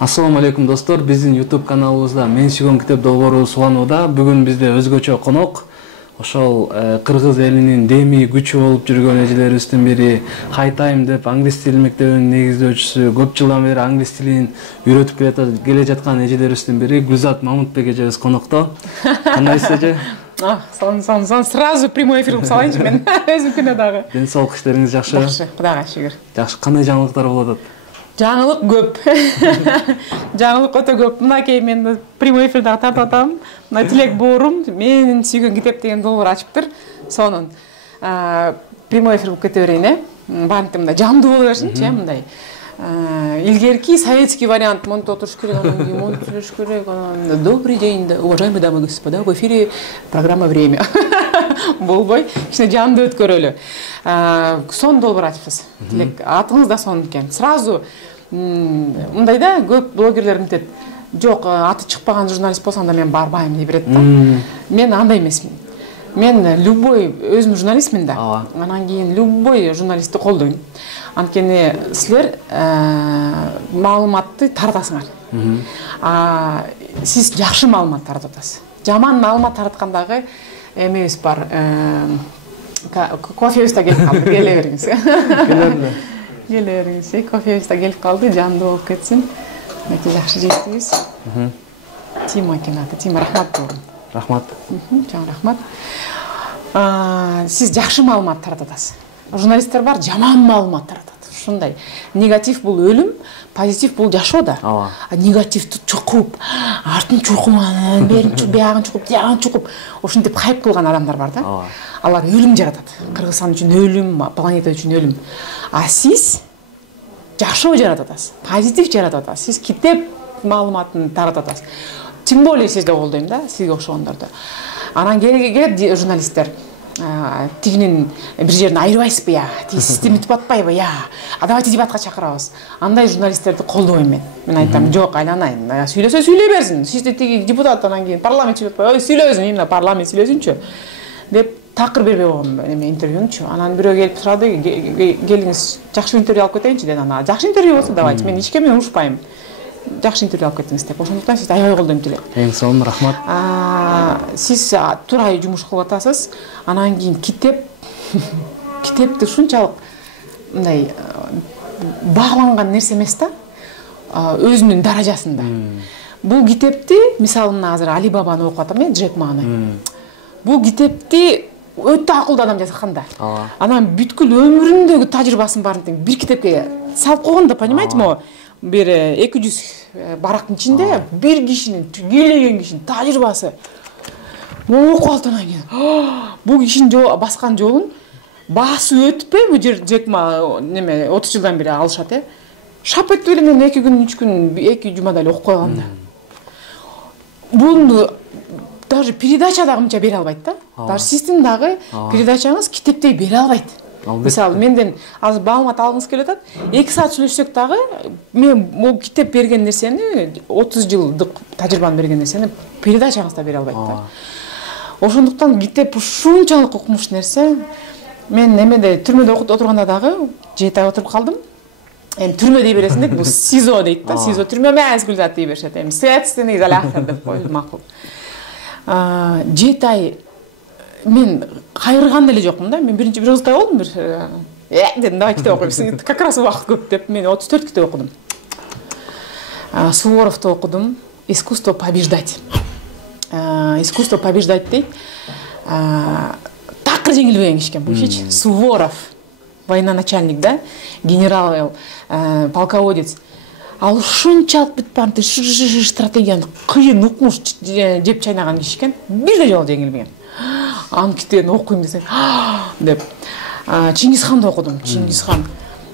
Ассаламу алейкум достор, биздин YouTube каналыбызда Мен сүйгөн китеп долбоору суланууда. Бүгүн бизде өзгөчө конок. Ошол кыргыз элинин деми күчү болуп жүргөн эжелерибиздин бири, Хайтайм деп англис тили мектебинин негиздөөчүсү, көп жылдан бери англис тилин үйрөтүп келе жаткан эжелерибиздин бири Гүлзат Мамытбек эжебиз конокто. Кандайсыз эже? Сон сразу прямой эфир кылып салайынчы мен өзүмкүнө дагы. Ден соолук иштериңиз жакшы? Жакшы, Кудайга шүгүр. Жакшы, кандай жаңылыктар болуп атат? Жаңылык көп. Жаңылык өтө көп. Мынакей мен прямой эфирде тартып атам. Мына Тилек Боорум менин сүйгөн китеп деген долбоор ачыптыр. Сонун прямой эфир кылып кете берейин, Бантып мындай жамдуу боло берсинчи, мындай. Илгерки советский вариант монто отуруш керек, анан кийин монто сүйлөш керек. Добрый день, уважаемые дамы и господа, в эфире программа «Время». Болбой, кичине жамдуу өткөрөлү. Сон долбоор ачыпсыз. Тилек, атыңыз да сон экен. Сразу мындай да көп блогерлер мынтет. Жок, аты чыкпаган журналист болсоң да мен барбайм деп берет да. Мен андай эмесмин. Мен любой өзүм журналистмин да. Анан кийин любой журналистти колдойм. Анткени силер маалыматты таратасыңар. Сиз жакшы маалымат таратып атасыз. Жаман маалымат тараткандагы эмебиз бар. Кофебиз да келип калды. Келе бериңиз. Келе бериңиз. Кофебиз да келип калды. Жандуу болуп кетсин. Мынакей жакшы жейтибиз. Тима экен аты. Тима, рахмат болду. Рахмат. Чоң рахмат. Сиз жакшы маалымат таратып атасыз. Журналисттер бар, жаман маалымат таратат. Ушундай. Негатив бул өлүм, позитив бул жашоо да. Негативди чукуп, артын чукуп, берин чукуп, биягын чукуп, тиягын чукуп, ошентип хайп кылган адамдар бар да. Алар өлүм жаратат. Кыргызстан үчүн өлүм, планета үчүн өлүм. А сиз жашоо жаратып атасыз. Позитив жаратып атасыз. Сиз китеп маалыматын таратып атасыз. Тем более сизди колдойм да, сизге окшогондорду. Анан келет журналисттер. Тигинин бир жерин айырбайсызбы я? Систем бүтүп атпайбы я? Давайте дебатка чакырабыз. Андай журналисттерди колдобойм мен. Мен айтам, жок, айланайын. Сүйлөсө сүйлөй берсин. Сизди тиги депутат анан кийин парламент сүйлөтпөй, сүйлөсүн, именно парламент сүйлөсүнчү. Деп такыр бербей койгом эме интервьюнчу. Анан бирөө келип сурады, келиңиз, жакшы интервью алып кетейинчи деди. Анан жакшы интервью болсо давайте, мен эч кимден урушпайм. Жакшы интервью алып кеттиңиз деп. Ошондуктан сизди аябай колдойм Тилек. Эң сонун рахмат. Сиз турай жумуш кылып атасыз. Анан кийин китепти ушунчалык мындай багланган нерсе эмес да. Өзүнүн даражасында. Бул китепти, мисалы мына азыр Али Бабаны окуп атам мен, Джек Маны. Бул китепти өтө акылдуу адам жазган да. Анан бүткүл өмүрүндөгү тажрыйбасын баарын тең бир китепке салып койгон да, понимаете мо? Бир 200 барактын ичинде бир кишинин, келеген кишинин тажрыйбасы. Окуп алып анан кийин бул кишинин баскан жолун басып өтпөй, бул жер Джекма неме 30 жылдан бери алышат, Шап этип эле мен 2 күн, 3 күн, 2 жумада эле окуп койгом да. Буну даже передача дагы мынча бере албайт да. Даже сиздин дагы передачаңыз китептей бере албайт. Мисалы, менден азыр маалымат алгыңыз келип атат. 2 саат сүйлөшсөк дагы мен бул китеп берген нерсени, 30 жылдык тажрыйбаны берген нерсени передачаңызда бере албайт да. Ошондуктан китеп ушунчалык укмуш нерсе. Мен немеде түрмөдө отурганда дагы 7 ай отуруп калдым. Эми түрмө дей бересиң деп, бул СИЗО дейт да. СИЗО түрмө эмес, Гүлзат дей беришет. Эми следственный изолятор деп коюлду, макул. 7 ай мен кайрыган деле жокмун да. Мен биринчи бир кыздай болдум, дедим, давай китеп окуйбуз. Как раз убакыт көп деп мен 34 китеп окудум. Суворовду окудум. Искусство побеждать. Искусство побеждать дейт. Такыр жеңилбеген киши экен бул кишичи. Суворов, военачальник да, генерал, полководец. Ал ушунчалык бүт барды стратегияны кыйын укмуш жеп чайнаган киши экен. Бир жолу жеңилбеген. Анын китебин окуйм десем, деп. Чингисханды окудум. Чингисхан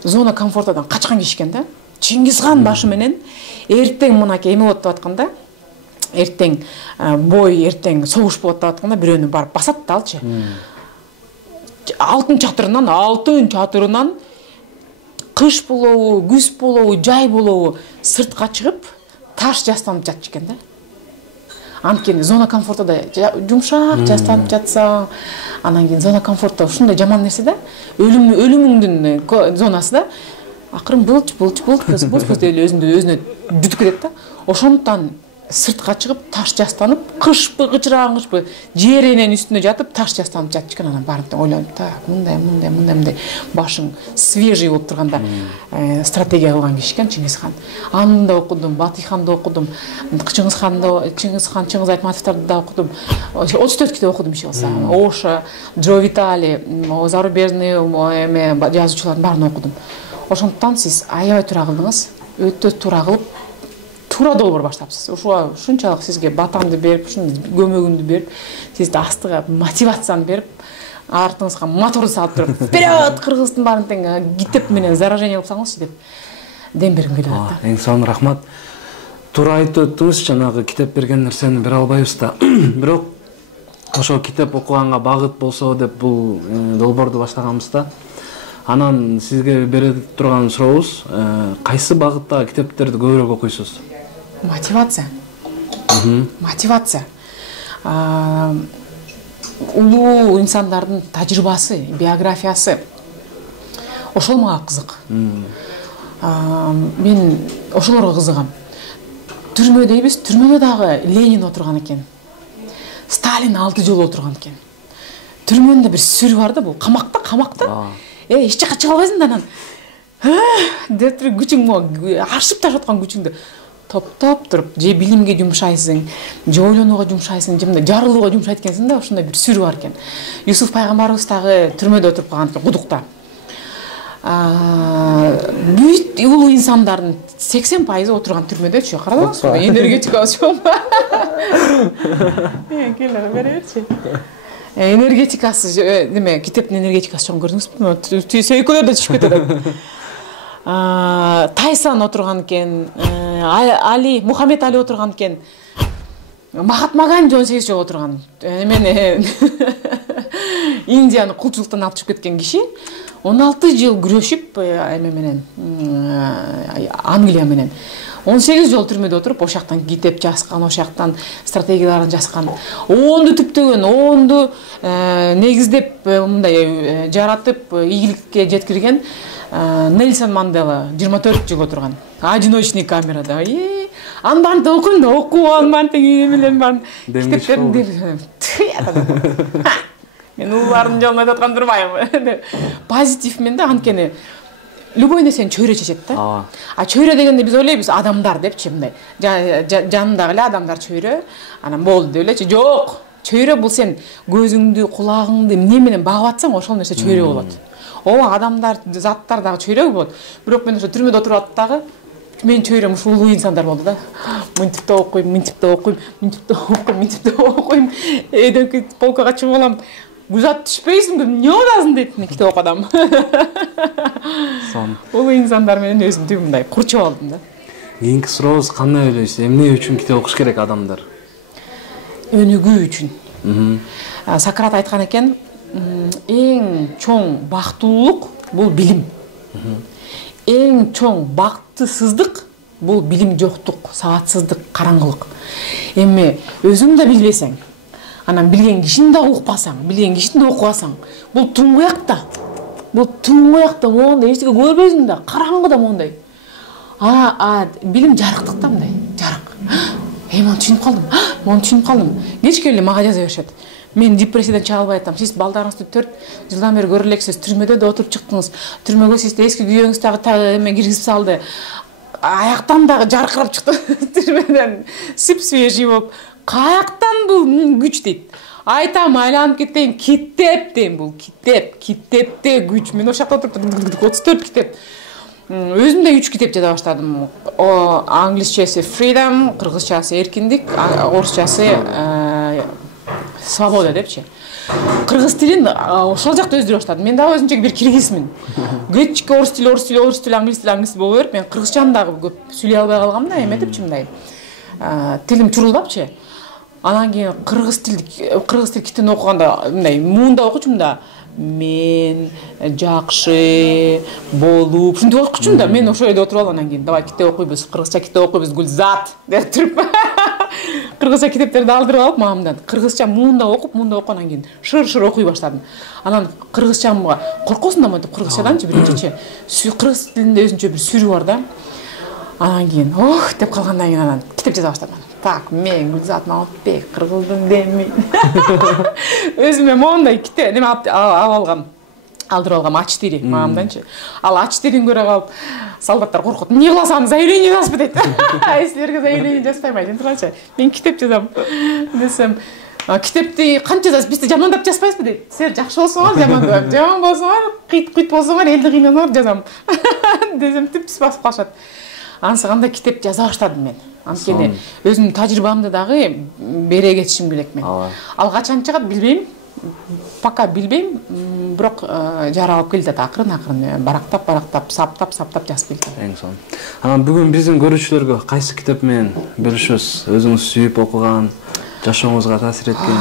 зона комфортадан качкан киши экен да. Чингисхан башы менен эртең мынакей эме болуп атканда, эртең бой, эртең согуш болуп атканда бирөөнү барып басат да алчы. Алтын чатырынан кыш болобу, күз болобу, жай болобу сыртка чыгып, таш жастанып жатчу экен да. Анткени зона комфортада жумшак жастанып жатса, анан кийин зона комфортта ушундай жаман нерсе да. Өлүмүңдүн зонасы да. акырын былч деп өзүнө бүтүп кетет да. Ошондуктан сыртка чыгып таш жастанып, кышпы кычыраңышпы жер эненин үстүнө жатып таш жастанып жатчу экен. Анан барып ойлонуп, так мындай башың свежий болуп турганда стратегия кылган киши экен Чыңгыз хан. Аны да окудум, Батый ханды окудум, Чыңгыз Айтматовдорду да окудум. 34 китеп окудум иши кылса. Оша, Джо Витали, зарубежный жазуучулардын баарын окудум. Ошондуктан сиз аябай туура кылдыңыз, өтө туура кылып туура долбоор баштапсыз. Ушунчалык сизге батамды берип, көмөгүмдү берип, сизди астыга мотивацияны берип, артыңызга моторду салып туруп, вперед кыргыздын баарын тең китеп менен заражение кылып салыңызчы деп дем бергим келип атат. Эң сонун рахмат. Туура айтып өттүңүз, жанагы китеп берген нерсени бере албайбыз да. Бирок ошол китеп окуганга багыт болсо деп бул долбоорду баштаганбыз да. Анан сизге бере турган сурообуз, кайсы багыттагы китептерди көбүрөөк окуйсуз? Мотивация. Улуу инсандардын тажрыйбасы, биографиясы ошол мага кызык. Мен ошолорго кызыгам. Түрмө дейбиз, түрмөдө дагы Ленин отурган экен. Сталин 6 жыл отурган экен. Түрмөндө бир сүрү бар да, бул камакта. Эч жака чыга албайсың да анан. Деп туруп күчүң аршып ташып аткан күчүңдү топтоп туруп, же билимге жумшайсың, же ойлонууга жумшайсың, же мындай жарылууга жумшайт экенсиң да, ошондой бир сүрү бар экен. Юсуф пайгамбарыбыз дагы түрмөдө отуруп калган экен, кудукта. Бүт улуу инсандардын 80% отурган түрмөдөчү, карабаңызбы? Энергетикасы келер беречи. Энергетикасы неме, китептин энергетикасы чоң көрдүңүзбү? Сөйкөлөр да түшүп кетет. Тайсан отурган экен, Мухаммед Али отурган экен, Махатма Ганди 18 жыл отурган. Мени Индияны кулчулуктан алып чыгып кеткен киши 16 жыл күрөшүп менен Англия менен 18 жыл түрмөдө отуруп, ошактан китеп жазган, ошактан стратегияларын жазган, оонду түптөгөн, оонду негиздеп мындай жаратып ийгиликке жеткирген Нельсон Мандела 24 жыл отурган. Одиночный камерада. Анын баарын окуйм да, анын баарын эмелерин баарын китептерин мен улуулардын жолун айтып аткан турбайм. Позитив мен да, анткени любой нерсени чөйрө чечет да. Чөйрө дегенде биз ойлойбуз адамдар депчи, мындай жанындагы эле адамдар чөйрө, анан болду деп элечи. Жок, чөйрө бул сен көзүңдү, кулагыңды эмне менен багып атсаң, ошол нерсе чөйрө болот. Ооба, адамдар, заттар дагы чөйрө болот. Бирок мен ошо түрмөдө отуруп атып дагы мен чөйрөм ушу улуу инсандар болду да. Мынтип да окуйм, мынтип да окуйм, мынтип да окуйм, мынтип да окуйм. Эдеки полкага чыгып алам. Гүзат түшпөйсүң, эмне боласың дейт, мен китеп окудум. Улуу инсандар менен өзүмдү мындай курчуп алдым да. Кийинки сурообуз, кандай ойлойсуз? Эмне үчүн китеп окуш керек адамдар? Өнүгүү үчүн. Сократ айткан экен, эң чоң бактылуулук бул билим. Эң чоң бактысыздык бул билим жоктук, сабатсыздык, караңгылык. Эми өзүң да билбесең, анан билген кишини да укпасаң, билген кишини да окубасаң, бул туңгуякта. Бул туңгуякта моундай эчтеке көрбөйсүң да, караңгыда моундай. Билим жарыктыкта мындай, жарык. Мен түшүнүп калдым. Кечке эле мага жаза беришет. Мен депрессиядан чыга албай атам. Сиз балдарыңызды 4 жылдан бери көрө элексиз, түрмөдө да отуруп чыктыңыз. Түрмөгө сизди эски күйөөңүз дагы киргизип салды. Аяктан дагы жаркырап чыкты түрмөдөн. Сип свежий болуп. Каяктан бул күч дейт. Айтам, айланып кетейин, китеп дейм, бул китепте күч. Мен ошакта отуруп 34 китеп. Өзүм да 3 китеп жаза баштадым. Англисчеси Freedom, кыргызчасы Эркиндик, орусчасы Свобода депчи. Кыргыз тилин ошол жакта өздүрө баштадым. Мен дагы өзүнчө бир киргизмин. Кечке орус тили, англис тили боло берип, мен кыргызчаны дагы көп сүйлөй албай калгам да, эметипчи мындай. Тилим чурулдапчы. Анан кийин кыргыз тил китебин окуганда мындай муунда окучумун да. Мен жакшы болуп, ушинтип окучумун да. Мен ошол жерде отуруп алып анан кийин давай китеп окуйбуз, кыргызча китеп окуйбуз, Гүлзат деп туруп. кыргызча китептерди алдырып алып мамамдан кыргызча муунда окугандан кийин шыр окуй баштадым. Анан кыргызчамга коркосуң да монтип кыргызчаданчы биринчичи кыргыз тилинде өзүнчө бир сүйрү бар да. Анан кийин ох деп калгандан кийин анан китеп жаза баштадым. Так, мен Гүлзат Мамытбек, кыргыздын деми. Өзүмө мондай китеп неме алгам. Алдырып алгам А4 мамамданчы. Ал А4-ин көрө калып, солдаттар коркот. Эмне кыласың, заявление жазбы дейт. Силерге заявление жазбайм айдын турачы. Мен китеп жазам десем, китепти канча жазып, бизди жамандап жазбайсызбы дейт. Силер жакшы болсоңор жамандап, жаман болсоңор, кыйт болсоңор, элди кыйнасаңар жазам. Десем түпсүз басып калышат. Анысы кандай китеп жаза баштадым мен. Анткени өзүмдүн тажрыйбамды дагы бере кетишим керек мен. Ал качан чыгат билбейм. Пока билбейм, бирок жаралып келатат акырын барактап, саптап жазып келатат. Эң сонун. Анан бүгүн биздин көрүүчүлөргө кайсы китеп менен бөлүшөсүз? Өзүңүз сүйүп окуган, жашооңузга таасир эткен?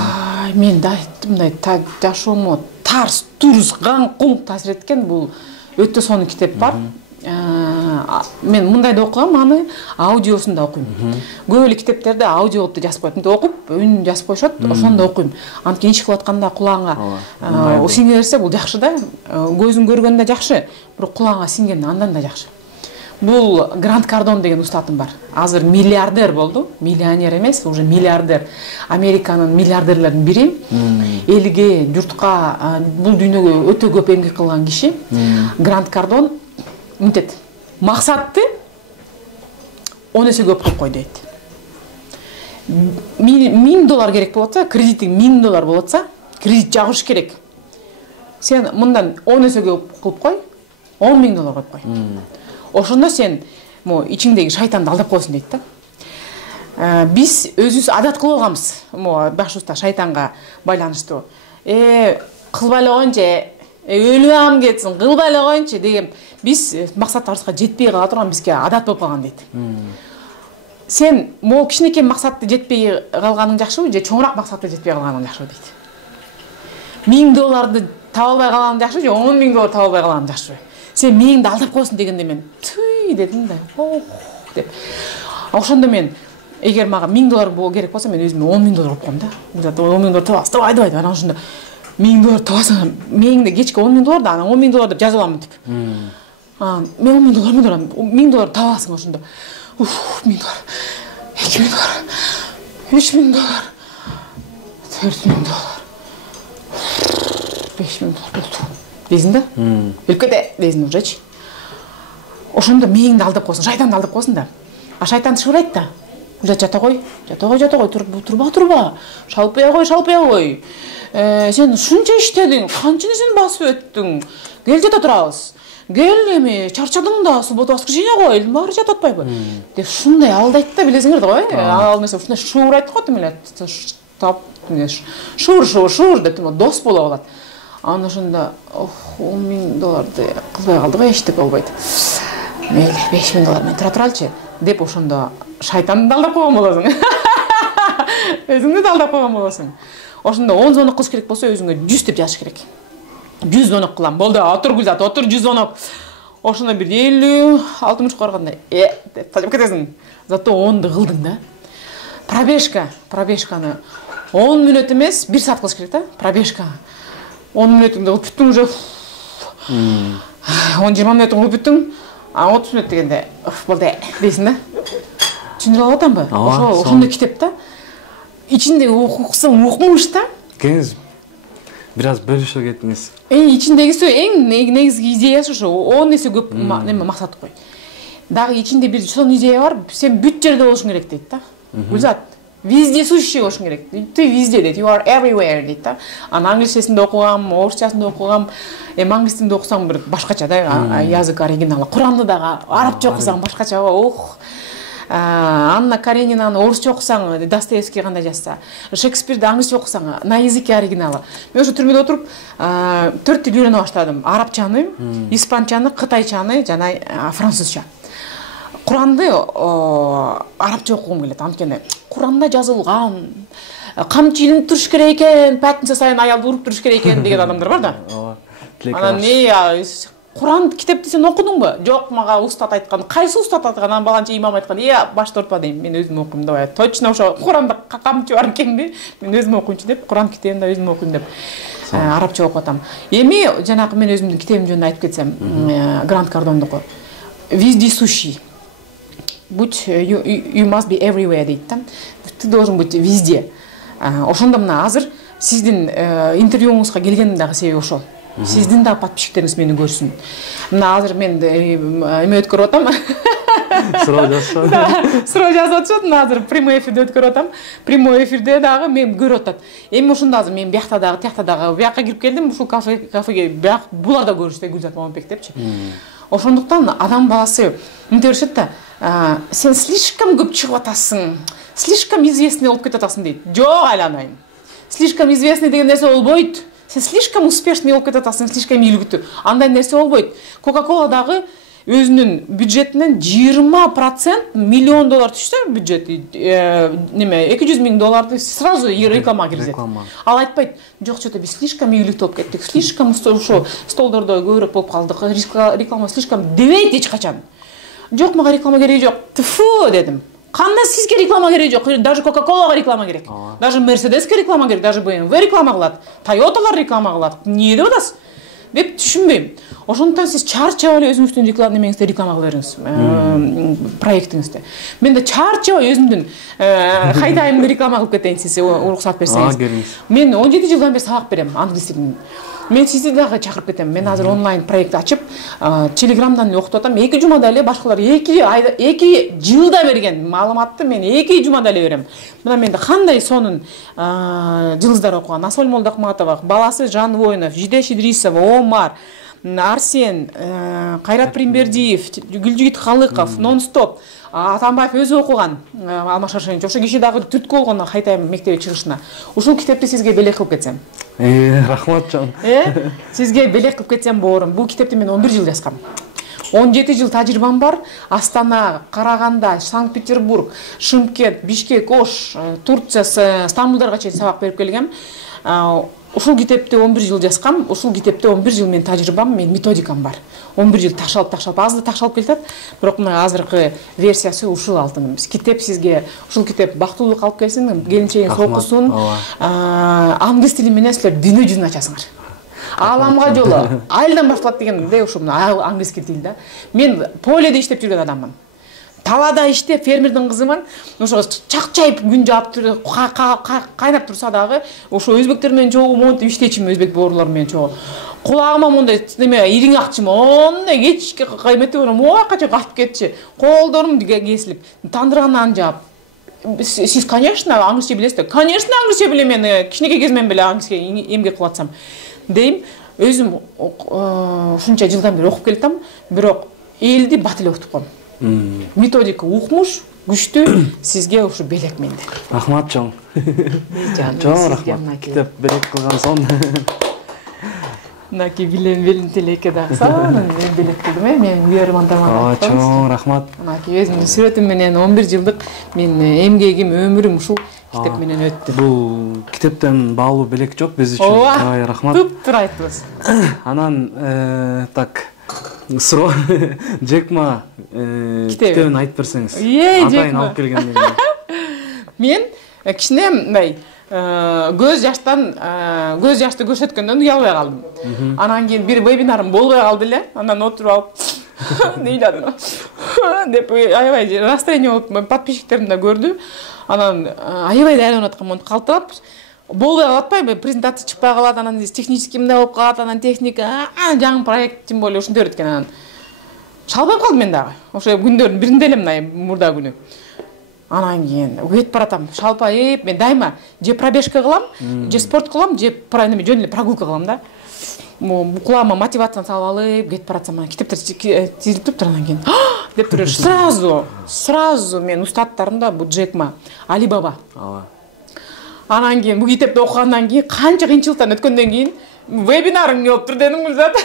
Мен да мындай жашоомо тарс, турс, каңкуң таасир эткен бул өтө сонун китеп бар. Мен мындай да окугам, аны аудиосун да окуйм. Көп эле китептерди аудиолду жазып коет. Мынтип окуп, үнүн жазып коюшат, ошону да окуйм. Анткени иш кылып атканда кулагыңа сиңе берсе бул жакшы да. Көзүң көргөн да жакшы, бирок кулагыңа сиңген андан да жакшы. Бул Грант Кардон деген устатым бар. Азыр миллиардер болду. Миллионер эмес, уже миллиардер. Американын миллиардерлеринин бири. Элге, журтка, бул дүйнөгө өтө көп эмгек кылган киши. Грант Кардон мынтет. Максатты 10 эсе көп кылып кой дейт. $1000 керек болот атса, кредитиң $1000 болот атса, кредит жагыш керек. Сен мындан 10 эсе көп кылып кой, $10,000 коюп кой. Ошондо сен ичиңдеги шайтанды алдап коесуң дейт да. Биз өзүбүз адат кылып алганбыз. Башыбызда шайтанга байланыштуу. Кылбай эле койчу, өлүм кетсин, кылбай эле койчу деген биз максаттарыбызга жетпей кала турган бизге адат болуп калган дейт. Сен могу кичинекей максатты жетпей калганың жакшыбы же чоңураак максатты жетпей калганың жакшыбы дейт. $1000 таба албай калганың жакшыбы же $10,000 таба албай калганың жакшыбы? Сен мээңди алдап коесуң дегенде мен туй дедим да. Деп. Ошондо мен эгер мага $1000 керек болсо мен өзүмө $10,000 кылып коем да. $10,000 табасыз, давай. Анан ошондо $1000 табасаң, мээңде кечке $10,000 да, анан $10,000 деп жазып аламын деп. Мен $10,000 табасың ошондо. $1,000, $2,000, $3,000, $4,000, $5,000 болду. Дейсиң да? Өлүп кете дейсиң ужечи. Ошондо мээңди алдап коесуң, шайтанды алдап коесуң да. А шайтан шыбырайт да. Жата кой, турба. Шалпая кой. Сен шунча иштедиң, канчаны сен басып өттүң. Кел жата турабыз. Кел эми чарчадың да, суббота воскресенье го, элдин баары жатат атпайбы? Деп шундай алдайт да, билесиңер да го. Ал эмесе ушундай шуурайт го тим эле. Шуур деп дос боло калат. Анан ошондо $10,000 кылбай калды го, эчтеке болбойт. Мейли, $5,000 менен тура туралчы деп ошондо шайтанды алдап койгон болосуң. Өзүңдү да алдап койгон болосуң. Ошондо 10 звонок кылыш керек болсо өзүңө 100 деп жазыш керек. 100 звонок кылам. Болду, отур Гүлзат, отур 100 звонок. Ошондо бир 50-60 караганда деп талап кетесиң. Зато 10ду кылдың да. Пробежканы 10 мүнөт эмес, 1 саат кылыш керек да. Пробежка 10 мүнөтүңдө кылып бүттүң уже. 10-20 мүнөтүң кылып бүттүң. 30 мүнөт дегенде болду дейсиң да. Түшүндүрүп атамбы? Ошондой китеп да. Ичиндеги укуксаң укмуш да. Кеңиз бир аз бөлүшө кетиңиз. Ичиндегиси эң негизги идеясы ошо 10 эсе көп максат кой. Дагы ичинде бир сонун идея бар. Сен бүт жерде болушуң керек дейт да. Гүлзат, везде сущий болушуң керек. Ты везде дейт. You are everywhere дейт да. Анан англисчесинде окугам, орусчасында окугам, англис тилинде окусаң бир башкача да, язык оригиналы. Куранды дагы арабча окусаң башкача. Анна Каренинаны орусча окусаң, Достоевский кандай жазса, Шекспирди англисче окусаң, на языке оригиналы. Мен ошо түрмөдө отуруп 4 тил үйрөнө баштадым. Арабчаны, испанчаны, кытайчаны жана французча. Куранды арабча окугум келет. Анткени Куранда жазылган, камчы илинип туруш керек экен, пятница сайын аялды уруп туруш керек экен деген адамдар бар да. Анан Куран китепти сен окудуңбу? Жок, мага устат айткан. Кайсы устат айткан? Анан баланча имам айткан. Башты ортпа дейм. Мен өзүм окуйм деп. Точно ошо Куранда камчы бар экенби? Мен өзүм окуйчу деп, Куран китебин да өзүм окуйм деп. Арабча окуп атам. Эми жанагы мен өзүмдүн китебим жөнүндө айтып кетсем, Грант Кардондуку. Вездесущий. Будь, you must be everywhere дейт да. Ты должен быть везде. Ошондо мына азыр сиздин интервьюңузга келгендин дагы себеби ошол. Сиздин да подписчиктериңиз мени көрсүн. Мына азыр мен эме өткөрүп атам. Суроо жазышат. Суроо жазып атышат. Мына азыр прямой эфирде өткөрүп атам. Прямой эфирде дагы мен көрүп атат. Эми ошондо азыр мен биякта дагы, тиякта дагы биякка кирип келдим. Ушул кафеге биyak булар да көрүштү, Гүлзат Момунбек депчи. Ошондуктан адам баласы мынтип беришет да, сен слишком көп чыгып атасың. Слишком известный болуп кетип атасың дейт. Жок, айланайын. Слишком известный деген нерсе болбойт. Сен слишком успешный болуп кетип атасың, слишком ийгиликтүү. Андай нерсе болбойт. Coca-Cola дагы өзүнүн бюджетинен 20% миллион доллар түшсө бюджети, неме, 200 000 долларды сразу реклама киргизет. Ал айтпайт, жок, что-то биз слишком ийгиликтүү болуп кеттик, слишком ошо столдордо көбүрөөк болуп калдык, реклама слишком дебейт эч качан. Жок, мага реклама кереги жок. Тфу дедим. Кандай сизге реклама кереги жок? Даже Coca-Cola'га реклама керек. Даже Mercedes'ке реклама керек, даже BMW реклама кылат, Toyota'лар реклама кылат. Эмне деп атасыз? Деп түшүнбөйм. Ошондуктан сиз чарчабай өзүңүздүн немеңизде реклама кыла бериңиз, проектиңизде. Мен да чарчабай өзүмдүн хайдайымды реклама кылып кетейин, сиз уруксат берсеңиз. Мен 17 жылдан бери сабак берем, англис тилин. Мен сизди дагы чакырып кетем. Мен азыр онлайн проект ачып, Телеграмдан окутуп атам. 2 жумада эле башкалар 2 жылда берген маалыматты мен 2 жумада эле берем. Мына менде кандай сонун жылдыздар окуган. Асол Молдахматова, баласы Жан Воинов, Жидеш Идрисова, Омар, Арсен, Кайрат Примбердиев, Гүлжигит Халыков, Нон-стоп. Атамбаев өзү окуган, Алмаш Шаршенич. Ошо киши дагы түрткү болгон Кайтайм мектеп чыгышына. Ушул китепти сизге белек кылып кетсем. Рахмат жан. Сизге белек кылып кетсем боорум. Бул китепти мен 11 жыл жазгам. 17 жыл тажрыйбам бар. Астана, Караганда, Санкт-Петербург, Шымкент, Бишкек, Ош, Турция, Стамбулдарга чейин сабак берип келгем. Ушул китепти 11 жыл жазгам. Ушул китепте 11 жыл мен тажрыйбам, мен методикам бар. 11 жыл такшалып, азды такшалып келатат. Бирок мына азыркы версиясы ушул алтыным. Китеп сизге, ушул китеп бактылуулук алып келсин, келинчегиңиз окусун. Англис тили менен силер дүйнө жүзүн ачасыңар. Ааламга жолу айылдан башталат дегенде ушул английский тил да. Мен поледе иштеп жүргөн адаммын. Талада иштеп, фермердин кызымын. Ошо чакчайып күн жаап кайнап турса дагы, ошо өзбектер менен чогуу монтип иштечим, өзбек боорлор менен чогуу. Кулагыма мондай неме ириң акчым, ондай кечке каймети барам, кача катып кетчи. Колдорум кесилип, тандыргандан жаап. Сиз, конечно, англисче билесиз. Конечно, англисче билем, мен кичинекей кезимден беле англиске эмгек кылып атсам. Дейм, өзүм ушунча жылдан бери окуп келатам, бирок элди бат эле окутуп коем. Методика укмуш, күчтүү, сизге ушу белек менде. Рахмат жон. Жон рахмат. Китеп белек кылган сон. Наки билен телеке да. Сонун белек кылдым, мен уярмандарман айттым. Чоң рахмат. Наки өзүмдүн сүрөтүм менен 11 жылдык мен эмгегим, өмүрүм ушул китеп менен өттү. Бул китептен баалуу белек жок биз үчүн. Ой, рахмат. Туп-тура айттыңыз. Анан так суроо Джекма китебин айтып берсеңиз. Атайын алып келгенден. Мен кичине мындай көз жашты көрсөткөндөн уялбай калдым. Анан кийин бир вебинарым болбой калды эле. Анан отуруп алып нейладым деп аябай настроение болуп подписчиктерим да көрдү. Анан аябай даярданып аткан монтип калтырап болбой калат атпайбы, презентация чыкпай калат, анан технический мындай болуп калат, анан техника, жаңы проект, тем более ушинтип берет экен. Анан шалбап калдым мен дагы. Ошо күндөрдүн биринде эле мындай мурда күнү. Анан кийин кетип баратам, шалпайып, мен дайыма же пробежка кылам, же спорт кылам, же жөн эле прогулка кылам да. Кулагыма мотивацияны салып алып, кетип баратсам, анан китептер тизилип туруптур, анан кийин деп туруп сразу мен устаттарымда бу Джекма, Алибаба. Анан кийин бу китепти окугандан кийин канча кыйынчылыктан өткөндөн кийин вебинарың болуптур дедим Гүлзат.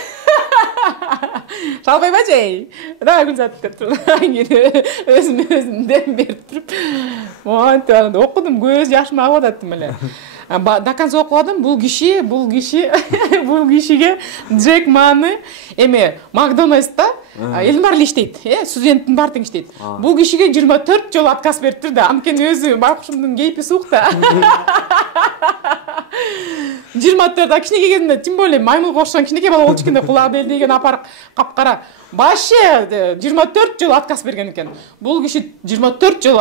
Шалбайбачы, да Гүлзат деп туруп, өзүм дем берип туруп, окудум, көз жашым агып ататтым эле. до конца окудум. Бул кишиге Джек Маны эме Макдональдста элдин баары иштейт, студенттин баары тең иштейт. Бул кишиге 24 жолу отказ бериптир да. Анткени өзү байкушумдун кейпи суук да. 24 кичинекей кезинде, тем более маймылга окшогон кичинекей бала болчу экенде, кулагы делдеген апарык капкара. Вообще 24 жолу отказ берген экен. Бул киши 24 жолу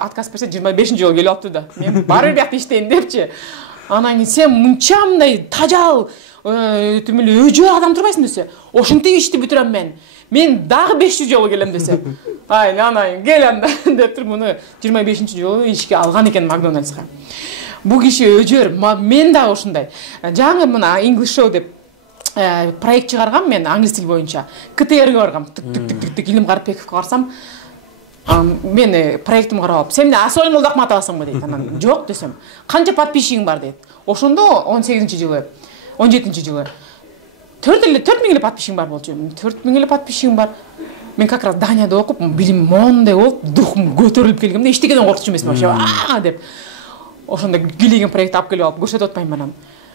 отказ берсе 25 жолу келип алыптыр да. Мен баары бир жакта иштейин депчи. Анан кийин сен мынча мындай тажал өжө адам турбайсың десе, ошентип ишти бүтүрөм мен. Мен дагы 500 жолу келем десе. Анан келем да деп туруп муну 25 жолу ишке алган экен Макдональдска. Бул киши өжөр, мен дагы ушундай. Жаңы мына English Show деп проект чыгаргам мен англис тил боюнча. КТРге баргам. Тик Илим Карпековго барсам, мен проектимди карап алып, сен Асол Молдокматовасыңбы дейт. Анан жок десем, канча подписчигиң бар дейт. Ошондо 18-жылы, 17-жылы 4000 эле подписчигим бар болчу. 4000 эле подписчигим бар. Мен как раз Данияда окуп, билим мондай болуп, духум көтөрүлүп келгенде эчтекеден коркчу эмесмин вообще. Деп. Ошондо килеген проект алып келип алып көрсөтүп атпаймынбы анан.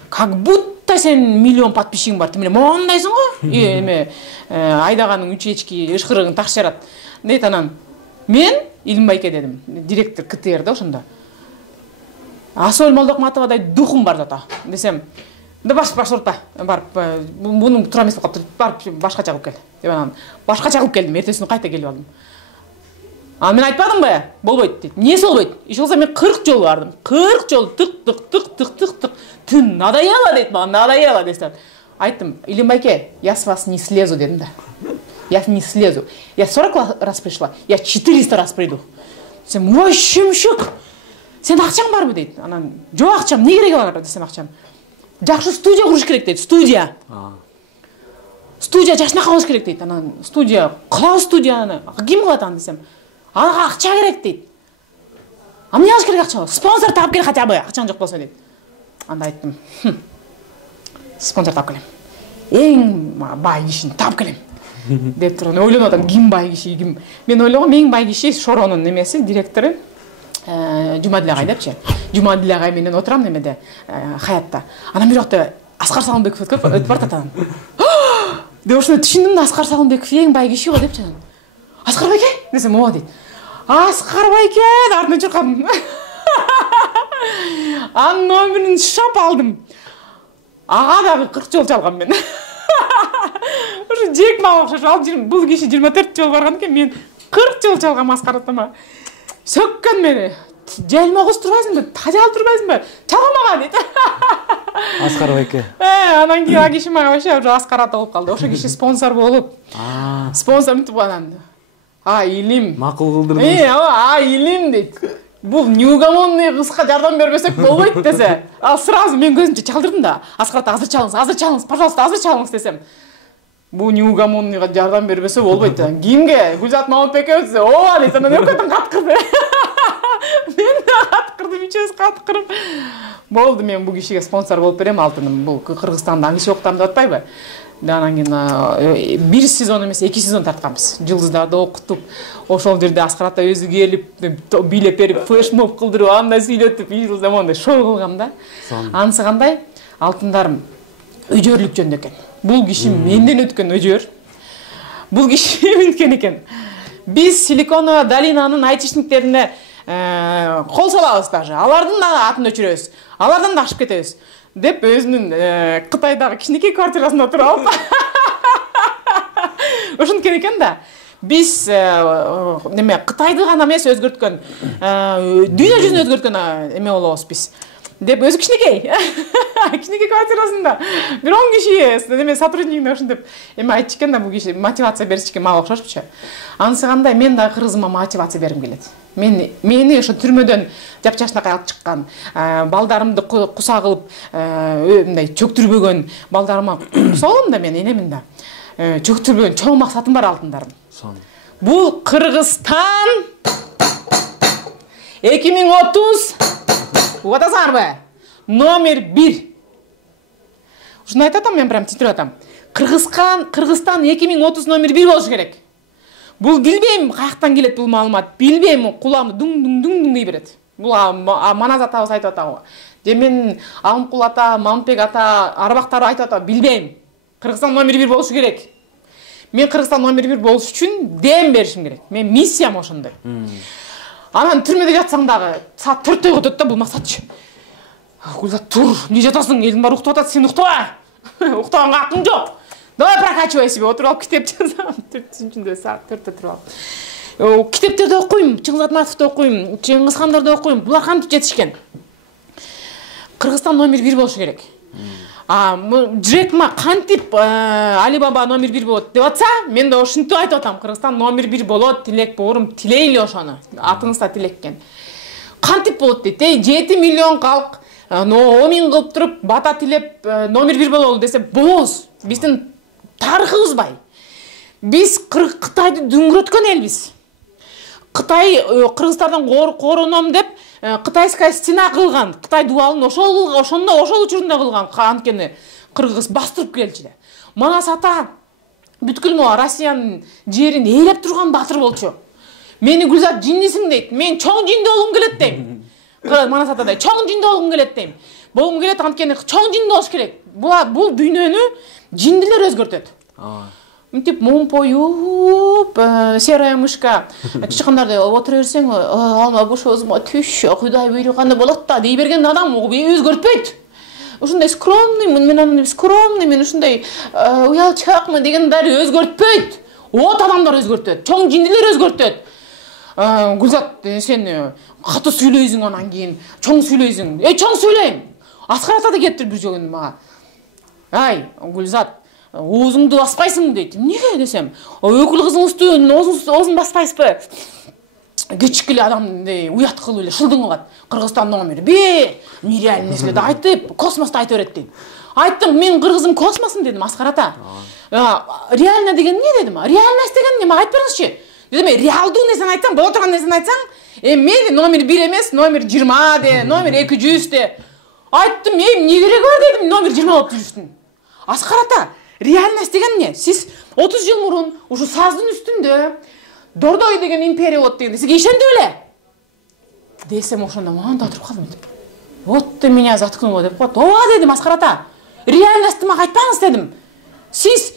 Как будто сен миллион подписчигиң бар. Тим эле мондайсың го. Эме айдаганын үчечки ышкырыгын такшы жарат. Дейт анан. Мен Илимбайке дедим, директор КТРда ошондо. Асол Молдокматовадай духум бар зато. Десем, да башкыртпа, барып, мунун туура эмес болуп калыптыр, барып башкача кылып кел. Деп анан башкача кылып келдим, эртесин кайта келип алдым. Мен айтпадымбы? Болбойт дейт. Эмнеси болбойт? Иш болсо мен 40 жолу бардым. 40 жолу тык. Тын надоело дейт мага, надоело десем. Айттым, Илимбайке, я с вас не слезу дедим да. Я не слезу. Я 40 раз пришла, я 400 раз приду. Сен, ой, шымшык. Сен акчаң барбы дейт. Анан, жок акчам, не кереги бар десем акчам. Жакшы студия куруш керек дейт, студия. Студия жашынака болуш керек дейт. Анан, студия, калаа студияны, ким кылат аны десем. Ага акча керек дейт. Эмне кылыш керек акча? Спонсор таап кел хотя бы, акчаң жок болсо дейт. Анда айттым. Спонсор таап келем. Эң бай кишини таап келем. Деп турган ойлонуп атам, ким бай киши, ким. Мен ойлогом, эң бай киши Шоронун немеси, директору Жумадил агай депчи. Жумадил агай менен отурам немеде, Хаятта. Анан бир жакта Аскар Салымбеков өтүп бартат анан. Деп ошондо түшүндүм да, Аскар Салымбеков эң бай киши го депчи анан. Аскар байке десем, ооба дейт. Аскар байке артынан чуркадым. Анын номерин шап алдым. Ага дагы 40 жол чалгам мен. Уже жек мага окшош алып, бул киши 24 жол барган экен, мен 40 жол чалгам Аскар атама. Сөккөн мени. Желме кыз турбайсыңбы? Тажал турбайсыңбы? Чалга мага дейт. Аскар байке. Анан кийин ал киши мага вообще уже Аскар ата болуп калды. Ошо киши спонсор болуп. Спонсор мынтип анан. Илим. Макул кылдырдың. Илим дейт. Бул неугомонный кызга жардам бербесек болбойт десе. Ал сразу мен көзүмчө чалдырдым да. Аскар ата азыр чалыңыз, пожалуйста, азыр чалыңыз десем. Бул неугомонныйга жардам бербесе болбойт. Кимге? Гүлзат Мамытбеков десе, ооба дейт. Анан өкөтүн каткырды. Мен каткырдым, үчөөбүз каткырып. Болду, мен бул кишиге спонсор болуп берем, алтыным. Бул Кыргызстанда англис окутам деп атпайбы? Анан кийин 1 сезон эмес, 2 сезон тартканбыз. Жылдыздарды окутуп, ошол жерде Аскар ата өзү келип, бийлеп берип, флешмоб кылдырып, андай сүйлөтүп, жылда мондай шоу кылгам да. Анысы кандай? Алтындарым өжөрлүк жөнүндө экен. Бул киши менден өткөн өжөр. Бул киши өткөн экен. Биз Силиконовая долинанын айтышниктерине кол салабыз даже. Алардын да атын өчүрөбүз. Алардан да ашып кетебиз. Деп өзүнүн Кытайдагы кичинекей квартирасында туруп алып. Ошенткен экен да. Биз неме Кытайды гана эмес өзгөрткөн, дүйнө жүзүн өзгөрткөн эме болобуз биз. Деп өзү кичинекей. Кичинекей квартирасында бир 10 киши неме сотруднигине ошентип эме айтчу экен да, бул киши мотивация берчү экен, мага окшошпучу. Анысы кандай, мен да кыргызыма мотивация бергим келет. Мени ошо түрмөдөн жапжашынакай алып чыккан, балдарымды куса кылып, мындай чөктүрбөгөн балдарыма кусалам да, мен энемин да. Чөктүрбөгөн чоң максатым бар алтындарым. Бул Кыргызстан 2030 угадасыңарбы? Номер 1. Ушуну айтып атам, мен прям титирип атам. Кыргызстан 2030 номер 1 болуш керек. Бул билбейм каяктан келет бул маалымат. Билбейм, куламды дуң дей берет. Бул Маназ атабыз айтып атабы. же мен Алымкул ата, Мамытбек ата, Арбактар айтып атат, билбейм. Кыргызстан номер 1 болушу керек. Мен Кыргызстан номер 1 болуш үчүн дем беришим керек. Мен миссиям ошондой. Анан түрмөдө жатсаң дагы саат 4-тө өтөт да бул максатчы. Гүлзат, тур, эмне жатасың? Элдин баары уктап атат, сен уктаба. Уктаганга акың жок. Давай прокачивай себе. Отуруп алып китеп жазам. 4-түнчүндө саат 4-тө туруп алып. Китептерди окуйм, Чыңгыз Атматовду окуйм, Чыңгызхандарды окуйм. Булар кантип жетишкен? Кыргызстан номер 1 болушу керек. Джек Ма кантип Алибаба номер 1 болот деп атса, мен да ошентип айтып атам. Кыргызстан номер 1 болот, тилек боорум, тилейли ошону. Атыңызда тилеккен. Кантип болот дейт. 7 миллион калк номин кылып туруп, бата тилеп номер 1 бололу десе болобуз. Биздин тарыхыбыз бай. Биз Кытайды дүңгүрөткөн элбиз. Кытай кыргыздардан короном деп кытайская стена кылган. Кытай дуалын ошол учурунда кылган. Анткени кыргыз бастырып келчү. Манас ата бүткүл Россиянын жерин ээлеп турган батыр болчу. Мени Гүлзат жиндисиң дейт. Мен чоң жинди болгум келет дейм. Манас атадай чоң жинди болгум келет дейм. Болгум келет, анткени чоң жинди болуш керек. Бул дүйнөнү жиндилер өзгөртөт. Мынтип мум коюп, серая мышка чычкандарды отура берсең, алма буш өзүмө түш, Кудай буйруганда болот да дей берген адам өзгөртпөйт. Ушундай скромныймын, мен ушундай уялчакмын дегендер өзгөртпөйт. От адамдар өзгөртөт, чоң жиндилер өзгөртөт. Гүлзат, сен катуу сүйлөйсүң, анан кийин чоң сүйлөйсүң. Чоң сүйлөйм. Аскар ата да кетти бир жолу мага. Ай, Гүлзат, оозуңду баспайсың дейт. Эмнеге десем, өкүл кызыңыздын оозун баспайсызбы? Кечик эле адамды уят кылып эле шылдың кылат. Кыргызстан номер 1, нереальный нерселерди айтып, космосту айта берет дейт. Айттым, мен кыргызым космосун дедим, Аскар ата. Реально деген эмне дедим? Реальность деген эмне? Мага айтып бериңизчи. Дедим, реалдуу нерсени айтсаң, боло турган нерсени айтсаң, мен номер 1 эмес, номер 20 де, номер 200 де. Айттым, эмне кереги бар дедим, номер 20 болуп жүрүштүң. Аскар ата, реальность деген эмне? Сиз 30 жыл мурун ушу саздын үстүндө Дордой деген империя болот дегенде сизге ишендип эле? Десем ошондо мында туруп калдым. Вот ты меня заткнула деп коет. Ооба дедим, Аскар ата. Реальностьты мага айтпаңыз дедим. Сиз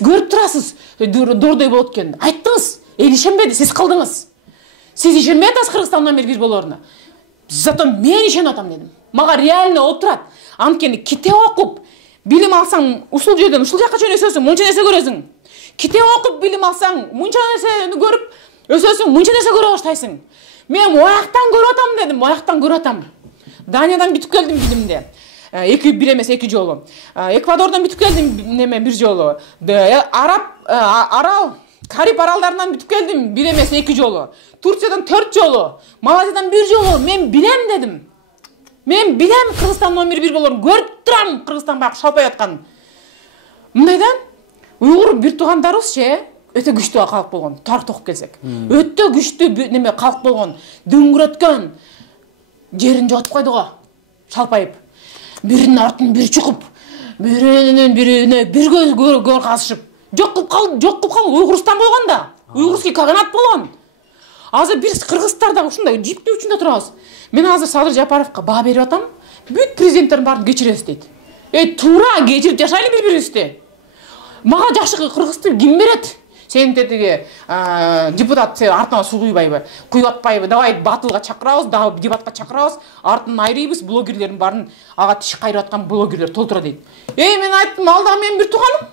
көрүп турасыз Дордой болот экенин. Айттыңыз, эл ишенбеди, сиз кылдыңыз. Сиз ишенбей атасыз Кыргызстан номер 1 болоруна. Зато мен ишенип атам дедим. Мага реально болуп турат. Анткени китеп окуп, билим алсаң, ушул жерден ушул жакка чейин өсөсүң, мынча нерсе көрөсүң. Китеп окуп билим алсаң, мынча нерсени көрүп өсөсүң, мынча нерсе көрө баштайсың. Мен ояктан көрүп атам дедим, ояктан көрүп атам. Даниядан бүтүп келдим билимде. Бир эмес 2 жолу. Эквадордон бүтүп келдим бир жолу. Кариб аралдарынан бүтүп келдим бир эмес 2 жолу. Турциядан 4 жолу. Малайзиядан 1 жолу. Мен билем дедим. Мен билем Кыргызстан номер 1 болорун. Көрүп турам Кыргызстан баягы шалпай аткан. Мындайдан уйгур бир туугандарыбыз өтө күчтүү калк болгон. Тарыхты окуп келсек. Өтө күчтүү неме калк болгон, дөңгүрөткөн жерин жоготуп койду го. Шалпайып. Биринин артын бир чукуп, биринин бирине бир көз казышып. Жок кылып калды. Уйгурстан болгон да. Уйгурский каганат болгон. Азыр биз кыргыздарда ушундай жиптүү үчүндө турабыз. Мен азыр Садыр Жапаровго баа берип атам. Бүт президенттердин баарын кечиребиз дейт. Туура кечирип жашайлы бири-бирибизди. Мага жакшы кыргызды ким берет? Сен тетиги депутат артына суу куйбайбы? Куюп атпайбы? Давай батылга чакырабыз, дебатка чакырабыз, артын айрыйбыз, блогерлердин баарын ага тиш кайрып аткан блогерлер толтура дейт. Мен айттым, алда мен бир тууганым.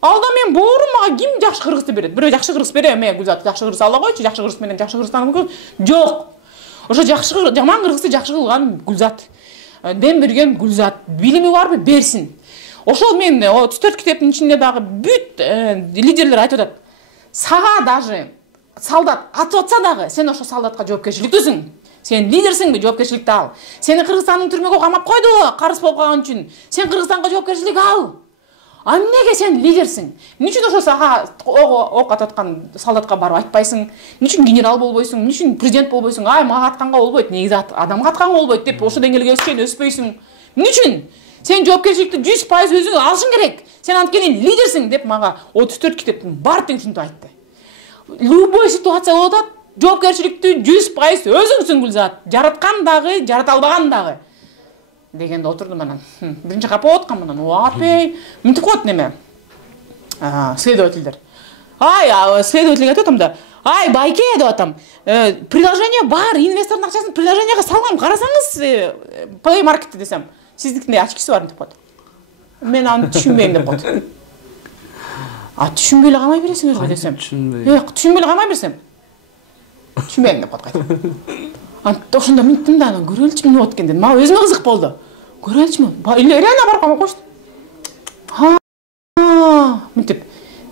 Алда мен боорум, мага ким жакшы кыргызды берет? Бирөө жакшы кыргыз берем, Гүлзат жакшы кыргыз ала койчу, жакшы кыргыз менен жакшы кыргыздан мүмкүн. Жок. Ошо жаман кыргызды жакшы кылган Гүлзат. Дем берген Гүлзат. Билими барбы? Берсин. Ошол мен 34 китептин ичинде дагы бүт лидерлер айтып атат. Сага даже солдат атып атса дагы, сен ошо солдатка жоопкерчиликтүүсүң. Сен лидерсиңби, жоопкерчиликти ал. Сени Кыргызстандын түрмөгө камап койду, карыз болуп калган үчүн. Сен Кыргызстанга жоопкерчилик ал. Эмнеге сен лидерсиң? Эмне үчүн ошо сага ок ататкан солдатка барып айтпайсың? Эмне үчүн генерал болбойсуң? Эмне үчүн президент болбойсуң? Ай, мага атканга болбойт, негизи адамга атканга болбойт деп ошо деңгээлге өспөйсүң. Эмне үчүн? Сен жоопкерчиликти 100% өзүң алышың керек. Сен анткени лидерсиң деп мага 34 китептин баардыгын ушинтип айтты. Любой ситуация болот атат, жоопкерчиликти 100% өзүңсүң Гүлзат. Жараткан дагы, жарата албаган дагы. дегенде отурдум анан. Биринчи капап аткам анан. Апей, мынтип коет неме? Следовательдер. Ай, следовательге айтып атам да. Ай, байке деп атам. Приложение бар, инвестордун акчасын приложениеге салгам. Карасаңыз, Play Market десем. Сиздикинде очкиси бар деп коет. Мен аны түшүнбөйм деп коет. Түшүнбөй эле камай бересиңер го десем. Түшүнбөй эле камай берсем. Түшүнбөйм деп коет кайта. Ошондо минттим да, анан көрөлүчү эмне болот экен дедим. Мага өзүмө кызык болду. Көрөлүчүмүн. Реально барып камап коюшту. Минтип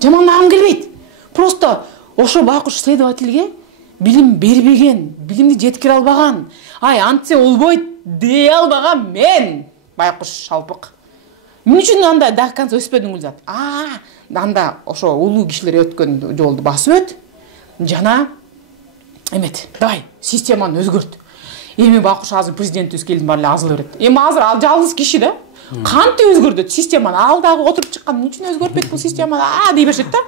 жамандагым келбейт. Просто ошо байкуш следовательге билим бербеген, билимди жеткире албаган, ай антсе болбойт дей албаган мен байкуш шалпык. Эмне үчүн анда до конца өспөдүң зат? Анда ошо улуу кишилер өткөн жолду басып өт. Жана эмет, давай системаны өзгөрт. Эми байкуш азыр президентибиз келдим бар эле азыр берет. Эми азыр ал жалгыз киши да. Кантип өзгөртөт системаны? Ал дагы отуруп чыккан, эмне үчүн өзгөртпөйт бул системаны? Дей беришет да.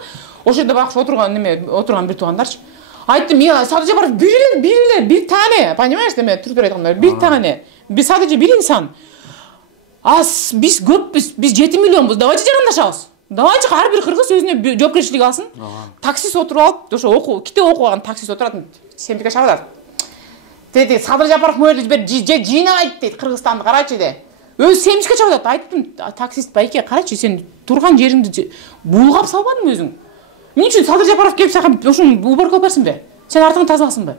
Ошондо байкуш отурган бир туугандарчы. Айттым, Садыр Жапаров бир тане, понимаешь, деме, түртөр айтканда, бир тане. Биз садыжы бир инсан. Биз көппүз, биз 7 миллионбуз. Давайте жарандашабыз. Давайте ар бир кыргыз өзүнө жоопкерчилик алсын. Таксист отуруп алып, ошо китеп окуган таксист отурат, семтикке чабат. Деди, Садыр Жапаров мөөлү бир жыйнабайт дейт, Кыргызстанды карачы де. Өз семчикке чабат. Айттым, таксист байке, карачы, сен турган жериңди булгап салбадыңбы өзүң? Эмне үчүн Садыр Жапаров келип сага ошону убаркалап берсинби? Сен артыңды тазаласыңбы?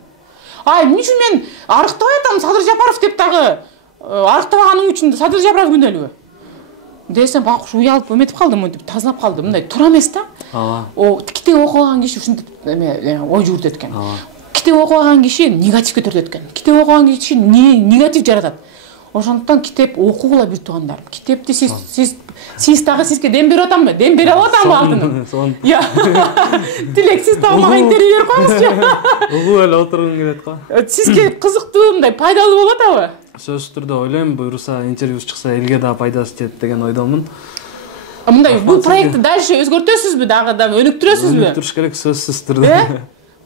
Эмне үчүн мен арыктабай атам Садыр Жапаров деп дагы арыктабаганың үчүн Садыр Жапаров күнөөлүүбү? Десем байкуш уялып эметип калдым, мынтип тазалап калды. Мындай тура эмес да. Китеп окуган киши ушинтип ой жүгүртөт экен. Китеп окуган киши негативге төртөт экен. Китеп окуган киши негатив жаратат. Ошондуктан китеп окугула бир туугандар. Китепти сиз дагы сизге дем берип атамбы? Дем берип атамбы алтыным? Тилек, сиз дагы мага интервью берип коюңузчу. Угуп эле отургум келет го. Сизге кызыктуу, мындай пайдалуу болот абы? Сөзсүз түрдө ойлойм, буюрса интервью чыкса элге да пайдасы жетет деген ойдомун. Мындай бул проектти дальше өзгөртөсүзбү, дагы да өнүктүрөсүзбү? Өнүктүрүш керек, сөзсүз түрдө.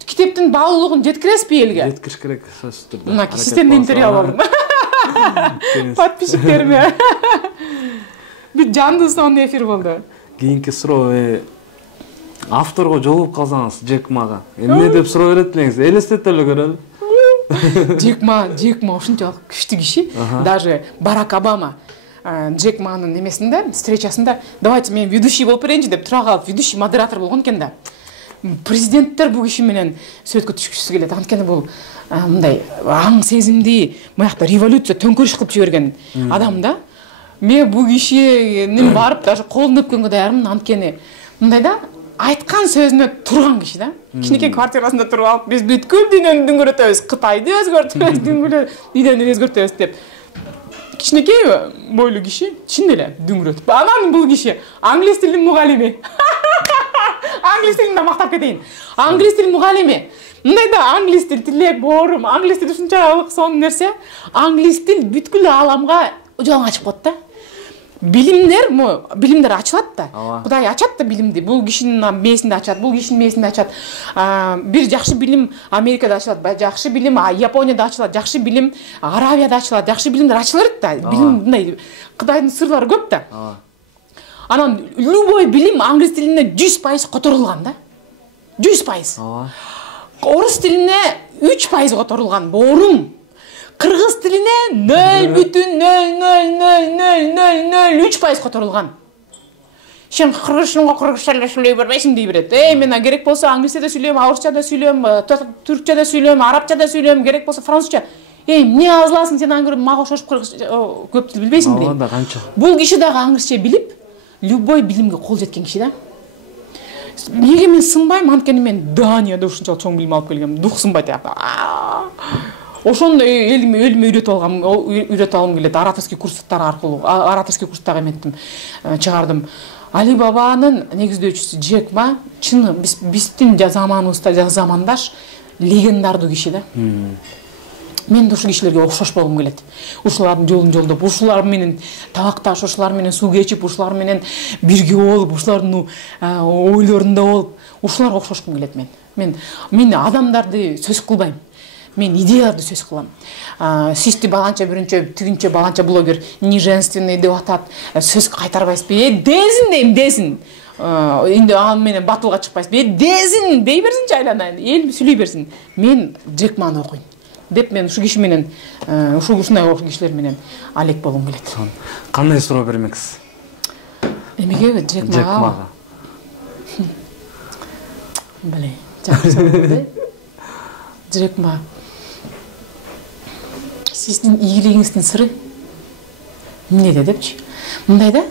Китептин баалуулугун жеткиресизби элге? Жеткириш керек, сөзсүз түрдө. Мына сизден интервью алып алдым. Подписчиктериме. Бир жандуу сонун эфир болду. Кийинки суроо авторго жолугуп калсаңыз Джек Мага эмне деп суроо берет элеңиз? Элестетип эле көрөлү. Джек Ма ушунчалык күчтүү киши. Даже Барак Обама Джек Манын эмесинде, встречасында, давайте мен ведущий болуп берейинчи деп тура калып, ведущий модератор болгон экен да. Президенттер бул киши менен сүрөткө түшкүсү келет. Анткени бул мындай аң сезимди, буякта революция төңкөрүш кылып жиберген адам да. Мен бул кишинин барып даже колун өпкөнгө даярмын, анткени мындай да, айткан сөзүнө турган киши да. Кичинекей квартирасында туруп алып, биз бүткүл дүйнөнү дүңгүрөтөбүз, Кытайды өзгөртөбүз, дүйнөнү өзгөртөбүз деп. Кичинекей бойлуу киши чын эле дүңгүрөтүп. Анан бул киши англис тилинин мугалими. Англис тилинде мактап кетейин. Англис тилинин мугалими. Мындай да, англис тил тилек боорум, англис тил ушунчалык сонун нерсе. Англис тил бүткүл ааламга жолун ачып коет да. Билимдер ачылат да. Кудай ачат да билимди. Бул кишинин мээсинде ачат, бул кишинин мээсинде ачат. Бир жакшы билим Америкада ачылат, жакшы билим Японияда ачылат, жакшы билим Аравияда ачылат, жакшы билимдер ачыла берет да. Билим мындай Кудайдын сырлары көп да. Анан любой билим англис тилине 100% которулган да. 100%. Орус тилине 3% которулган. Боорум. Кыргыз тилине 0,00003% которулган. Сен кыргызча сүйлөй бербейсиң дей берет. Мен керек болсо англисчада сүйлөйм, орусчада сүйлөйм, түркчада сүйлөйм, арабчада сүйлөйм, керек болсо французча. Эмне азласың сен аңгыр мага окшош көп тил билбейсиң дейм. Анда канча. Бул киши дагы англисче билип, любой билимге кол жеткен киши да. Неге мен сынбайм, анткени мен Данияда ушунчалык чоң билим алып келгем. Дух сынбайт аяқта. Ошондо элиме үйрөтүп алгым келет. Ораторский курстар аркылуу, ораторский курстагы эметтим, чыгардым. Али Бабанын негиздөөчүсү Джек Ма чын биздин заманыбызда замандаш легендардуу киши да. Мен да ушул кишилерге окшош болгум келет. Ушулардын жолун жолдоп, ушулар менен табакташ, ушулар менен суу кечип, ушулар менен бирге болуп, ушулардын ойлорунда болуп, ушуларга окшошкум келет мен. Мен адамдарды сөз кылбайм. мен идеяларды сөз кылам. Сизди баланча биринче, тигинче баланча блогер неженственный деп атат. Сөз кайтарбайсызбы? Дезин дейм, дезин. Инде аны менен батылга чыкпайсызбы? Дезин дей берсинчи айланайын. Эл сүйлөй берсин. Мен Джек Маны окуйм деп мен ушу киши менен, ушундай кишилер менен алек болгум келет. Кандай суроо бермексиз? Эмеге Джек Мага? Блин, жакшы. Джек Ма. Сиздин ийгилигиңиздин сыры эмнеде депчи? Мындай да,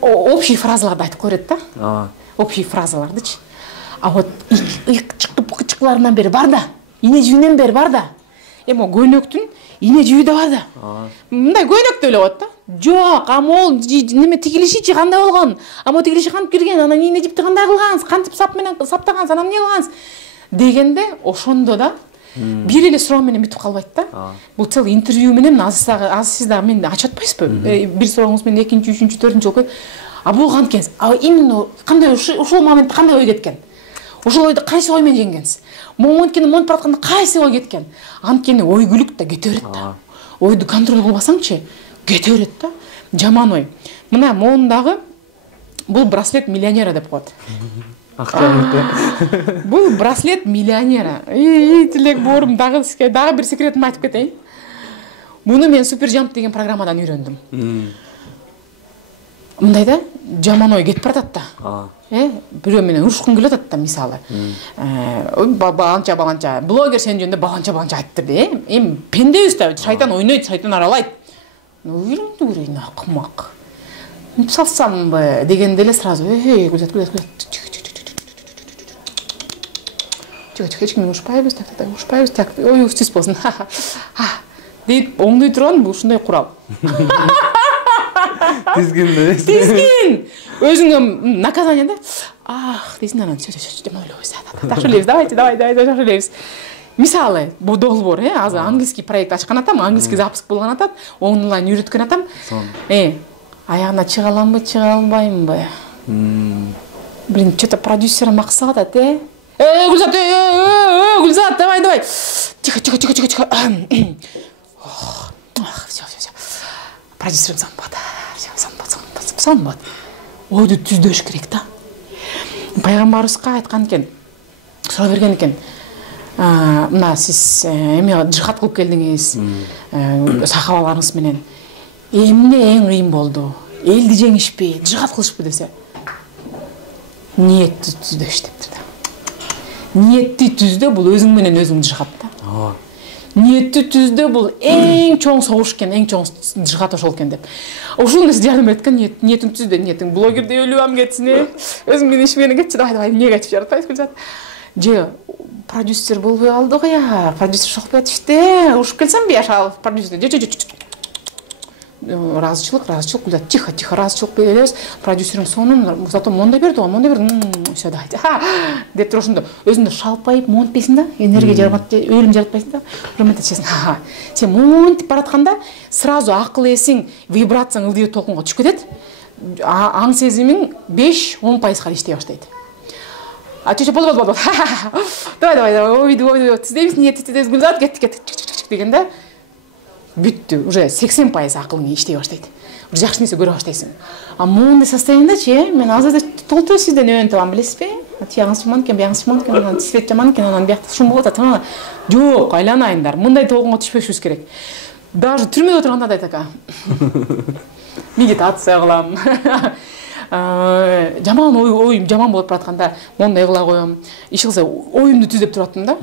общий фразаларды айтып койрет да. Общий фразалардычы. А вот ычкы-пычкыларынан бери бар да, ине жүүнөн бери бар да. Эми көйнөктүн ине жүүү да бар да. Мындай көйнөктө эле болот да. Жок, амол неме тигилишичи кандай болгон? Ама тигилиши кантип кирген? Анан ине жипти кандай кылгансыз? Кантип сап менен саптагансыз? Анан эмне кылгансыз? Дегенде ошондо да бир эле суроо менен бүтүп калбайт да. Бул целый интервью менен аз сиз дагы мени ачып атпайсызбы? Бир сурооңуз менен экинчи, үчүнчү, төртүнчү окуйт. А бул канткенсиз? А именно кандай ушул моментте кандай ой кеткен? Ушул ойду кайсы ой менен жеңгенсиз? Моментке монтип баратканда кайсы ой кеткен? Анткени ойгүлүк да кете берет да. Ойду контроль кылбасаңчы, кете берет да. Жаман ой. Мына моундагы бул браслет миллионера деп коет. Бул браслет миллионера. Тилек борум дагы бир секретин айтып кетейин. Муну мен Супержамп деген программадан үйрөндүм. Мындай да, жаман ой кетип баратат да. Бирөө менен урушкун келип атат да, мисалы. Баланча, блогер сен жөнүндө баланча айтты де. Эми пендебиз да, шайтан ойнойт, шайтан аралайт. Үйрөндү көрөйүн, акымак. Салсамбы дегенде эле сразу, Гүлзат. Эч кимге урушпайбыз, так. Ой, түз болсун. Дейт, оңдой турган бул ушундай курал. Тизгин. Өзүңө наказание да. Дейсиң анан, жаман ойлойбуз. Так элебиз, давайте, так элебиз. Мисалы, бул долбоор, азыр английский проект ачкан атам, английский запуск болгон атат, онлайн үйрөткөн атам. Аягына чыга аламбы, чыга албаймынбы? Блин, что-то продюсером максат атат, Гүлзат, давай. Тихо. Все. Продюсерім санбады. Ойды түздөш керек да. Пайгамбарыбызга айткан экен, суроо берген экен. Мына сиз эме жихад кылып келдиңиз, сахабаларыңыз менен. Эмне эң кыйын болду? Элди жеңишпи, жихад кылышпы десе. Ниетти түздөш дептир да. Ниетти түздө бул өзүң менен өзүң жихад да. Ниетти түздө бул эң чоң согуш экен, эң чоң жихад ошол экен деп. Ушул нерсе жардам берет экен, ниетиң түздө, ниетиң блогерде өлүп кетсин, өзүң менен иш менен кетчи, давай, эмнеге айтып жатпайсыз Гүлзат? Же продюсер болбой калды го я, продюсер шокпой атышты, урушуп келсемби я продюсер. Разычылык, Гүлзат, тихо, разычылык беребиз. Продюсерим сонун, зато мондай берди, все, давайте. Деп туруп ошондо өзүңдү шалпайып монтпейсиң да, энергия жаратпайсың да, өлүм жаратпайсың да. Ошондо чечесиң, сен монтип баратканда сразу акыл эсиң, вибрацияң ылдый толкунга түшүп кетет. Аң сезимиң 5-10% иштей баштайт. Болду. Давай, ойду, түздөйбүз, ниетти түздөйбүз, Гүлзат, кеттик дегенде бүттү, уже 80% акылың иштей баштайт. Уже жакшы нерсе көрө баштайсың. А моундай состояниедачи, мен азыр толтура сизден өйрөнүп алам, билесизби? Тиягыңыз жаман экен, анан свет жаман экен, анан биякта шум болот атат. Жок, айланайындар. Мындай толкунга түшпөшүбүз керек. Даже түрмөдө отурганда да айтат ака. Медитация кылам. Жаман оюм жаман болуп баратканда мондай кыла коем. Иш кылса оюмду түздөп тураттым да.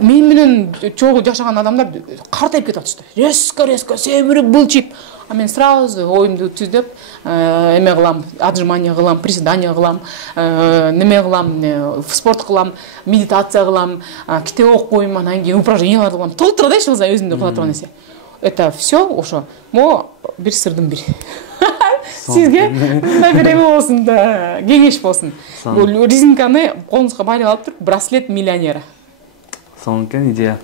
Мен менен чогуу жашаган адамдар картайып кетип атышты. Резко семирип былчып. А мен сразу оюмду түздөп, эме кылам, отжимание кылам, приседание кылам, неме кылам, спорт кылам, медитация кылам, китеп окуйм, анан кийин упражнениялар кылам. Толтура да иш кылса өзүмдү кыла турган нерсе. Это все ошо. Бир сырдын бири. Сизге мындай бир эме болсун да, кеңеш болсун. Бул резинканы колуңузга байлап алып туруп, браслет миллионера. Сонун идея.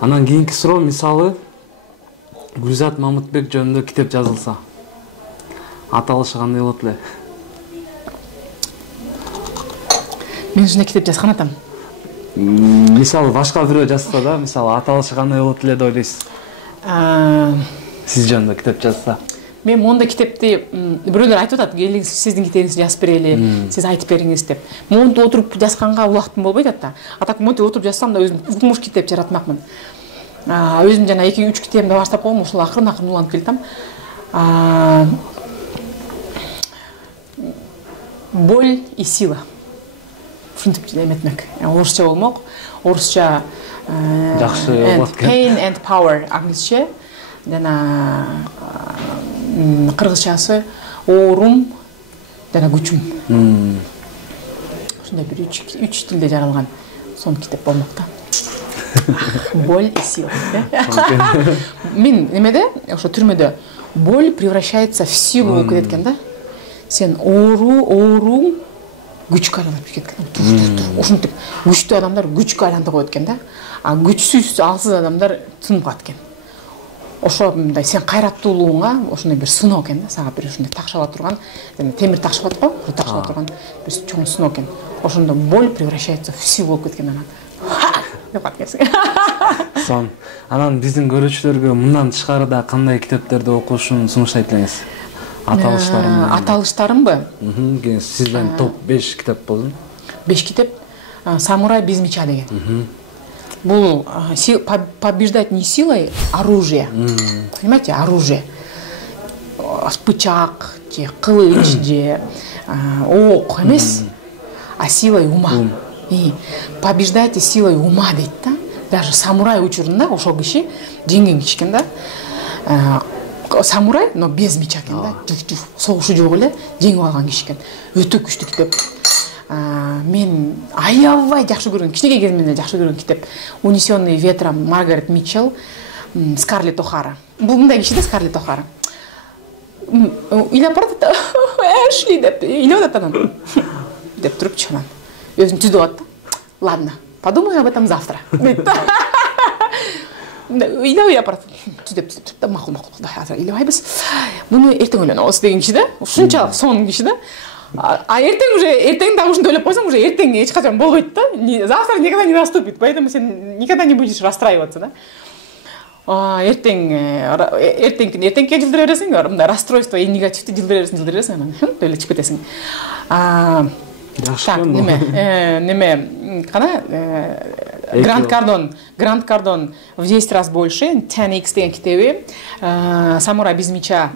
Анан кийинки суроо, мисалы, Гүлзат Мамытбек жөнүндө китеп жазылса, аталышы кандай болот эле? Мен ушундай китеп жазган атам. Мисалы башка бирөө жазса да, мисалы аталышы кандай болот эле деп ойлойсуз? Сиз жөнүндө китеп жазса. Мен монда китепти бирөөлөр айтып атат, келиңиз сиздин китебиңизди жазып берели, сиз айтып бериңиз деп. Монтип отуруп жазганга убактым болбойт атта. Атак монтип отуруп жазсам да өзүм укмуш китеп жаратмакмын. Өзүм жана 2-3 китебимди баштап койгом, ушул акырын уланып келатам. Боль и сила. Ушинтип эметмек. Орусча болмок. Орусча pain and power англисче. Жана кыргызчасы оорум жана күчүм. Ушундай бир 3 тилде жаралган сон китеп болмок да. Боль и сила. Мен немеде, ошо түрмөдө боль превращается в силу болуп кетет экен да. Сен оору күчкө айланып кеткен. Ушинтип күчтүү адамдар күчкө айлантып коет экен да. А күчсүз, алсыз адамдар тынып калат экен. Ошо мындай сен кайраттуулугуңа ошондой бир сыноо экен да, сага бир ушундай такшала турган, темир такшалат го, такшала турган бир чоң сыноо экен. Ошондо боль превращается в силу болуп кеткен анан. Деп аткансың. Сон. Анан биздин көрүүчүлөргө мындан тышкарыда кандай китептерди окушун сунуштайт элеңиз? Аталыштарымбы? Сизден топ 5 китеп болду. 5 китеп. Самурай без меча деген. Бул побеждать не силой, оружие. Понимаете, оружие. Бычак, же кылыч, же ок эмес, а силой ума. И побеждайте силой ума дейт да. Даже самурай учурунда ошол киши жеңген киши экен да. Самурай, но без меча экен да. Согушу жок эле жеңип алган киши экен. Өтө күчтүү китеп. Мен аябай жакшы көргөн, кичинекей кезимде жакшы көргөн китеп «Унесенные ветром» Маргарет Митчелл, Скарлетт О'Хара. Бул мындай киши да, Скарлетт О'Хара. Үйлөп барат да, Эшли деп, үйлөп атат анан. Деп турупчу анан. Өзүн түзүп алат да. Ладно, подумаю об этом завтра. Дейт да. Үйлөп барат. Түзүп да, макул. Үйлөбайбыз. Муну эртең ойлонобуз деген киши да. Ушунчалык сонун киши да. Эртең да ушинтип ойлоп койсоң, уже эртең эч качан болбойт да. Завтра никогда не наступит, поэтому сен никогда не будешь расстраиваться, да. Эртеңке жылдыра бересиң, мындай расстройство и негативди жылдыра бересиң, анан эле чыгып кетесиң. Так, неме, кана Грант Кардон в 10 раз больше, 10x деген китеби, Самурай без меча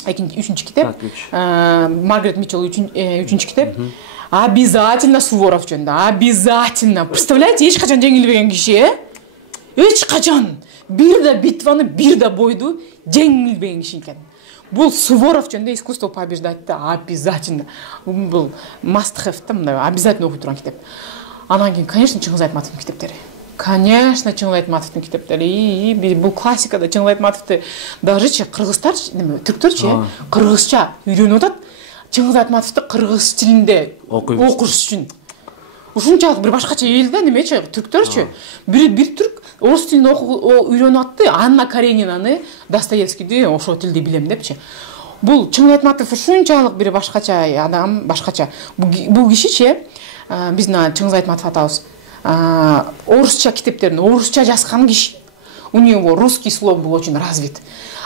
үчүнчү китеп, Маргарет Митчелл үчүнчү китеп. Обязательно Суворов жөнүндө, обязательно. Представляете, эч качан жеңилбеген киши, эч качан бир да битваны, бир да бойду жеңилбеген киши экен. Бул Суворов жөнүндө искусство побеждать да, обязательно. Бул must have да, мындай обязательно окуй турган китеп. Анан кийин, конечно, Чыңгыз Айтматовдун китептери. Конечно, Чыңгыз Айтматовдун китептери. Бул классикада Чыңгыз Айтматовду дажычы кыргыздарчы, түрктөрчү кыргызча үйрөнүп атат. Чыңгыз Айтматовду кыргыз тилинде окуш үчүн. Ушунчалык бир башкача эл да, немечи, түрктөрчү. Бир түрк орус тилин үйрөнүп атты. Анна Каренинаны, Достоевскийди ошол тилде билем депчи. Бул Чыңгыз Айтматов ушунчалык бир башкача адам, башкача. Бул кишичи биздин Чыңгыз Айтматов атабыз орусча китептерин орусча жазган киши. У него русский слог был очень развит.